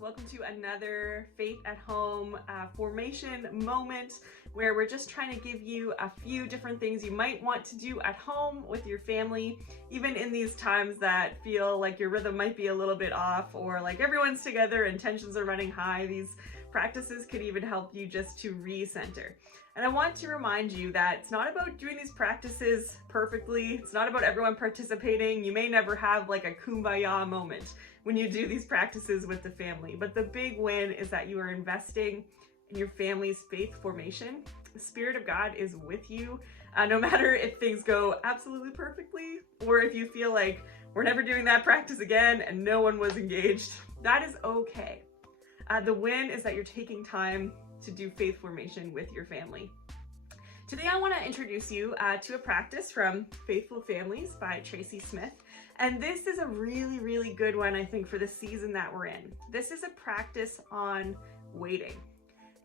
Welcome to another Faith at Home formation moment where we're just trying to give you a few different things you might want to do at home with your family, even in these times that feel like your rhythm might be a little bit off or like everyone's together and tensions are running high. These practices could even help you just to recenter. And I want to remind you that it's not about doing these practices perfectly. It's not about everyone participating. You may never have like a kumbaya moment when you do these practices with the family. But the big win is that you are investing in your family's faith formation. The Spirit of God is with you, no matter if things go absolutely perfectly or if you feel like we're never doing that practice again and no one was engaged. That is okay. The win is that you're taking time to do faith formation with your family. Today I want to introduce you to a practice from Faithful Families by Tracy Smith. And this is a really good one, I think, for the season that we're in. This is a practice on waiting.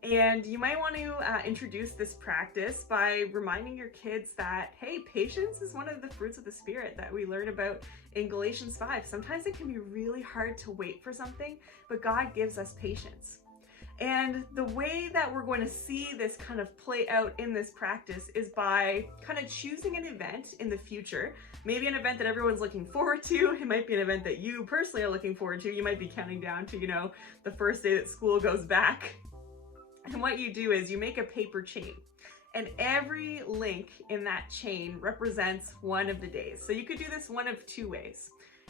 And you might want to introduce this practice by reminding your kids that, hey, patience is one of the fruits of the Spirit that we learn about in Galatians 5. Sometimes it can be really hard to wait for something, but God gives us patience. And the way that we're going to see this kind of play out in this practice is by kind of choosing an event in the future, maybe an event that everyone's looking forward to. It might be an event that you personally are looking forward to. You might be counting down to, the first day that school goes back. And what you do is you make a paper chain, and every link in that chain represents one of the days. So you could do this one of two ways.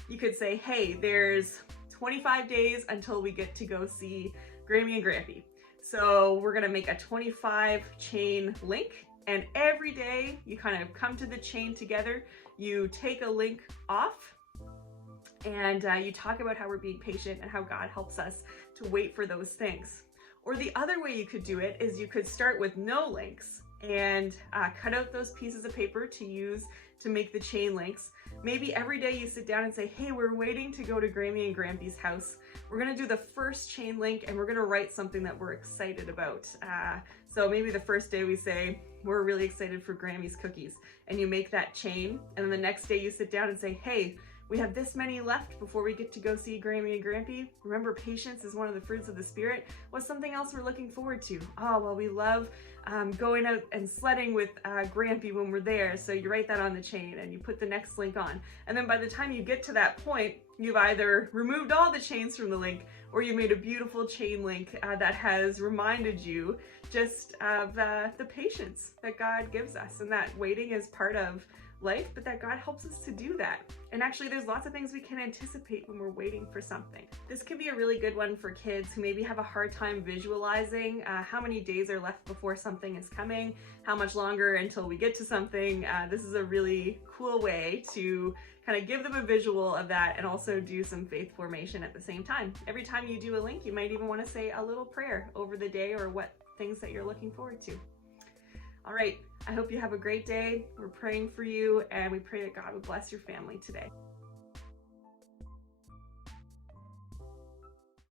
You could say, hey, there's 25 days until we get to go see Grammy and Grampy. So we're gonna make a 25 chain link, and every day you kind of come to the chain together, you take a link off, and you talk about how we're being patient and how God helps us to wait for those things. Or the other way you could do it is you could start with no links and cut out those pieces of paper to use to make the chain links. Maybe every day you sit down and say, hey, we're waiting to go to Grammy and Grampy's house. We're gonna do the first chain link and we're gonna write something that we're excited about. So maybe the first day we say, we're really excited for Grammy's cookies, and you make that chain. And then the next day you sit down and say, hey, we have this many left before we get to go see Grammy and Grampy. Remember, patience is one of the fruits of the Spirit. What's something else we're looking forward to? Oh, well, we love going out and sledding with Grampy when we're there. So you write that on the chain and you put the next link on. And then by the time you get to that point, you've either removed all the chains from the link or you made a beautiful chain link that has reminded you just of the patience that God gives us, and that waiting is part of life, but that God helps us to do that. And actually there's lots of things we can anticipate when we're waiting for something. This can be a really good one for kids who maybe have a hard time visualizing how many days are left before something is coming, how much longer until we get to something. This is a really cool way to kind of give them a visual of that and also do some faith formation at the same time. Every time you do a link, you might even want to say a little prayer over the day or what things that you're looking forward to. All right, I hope you have a great day. We're praying for you, and we pray that God would bless your family today.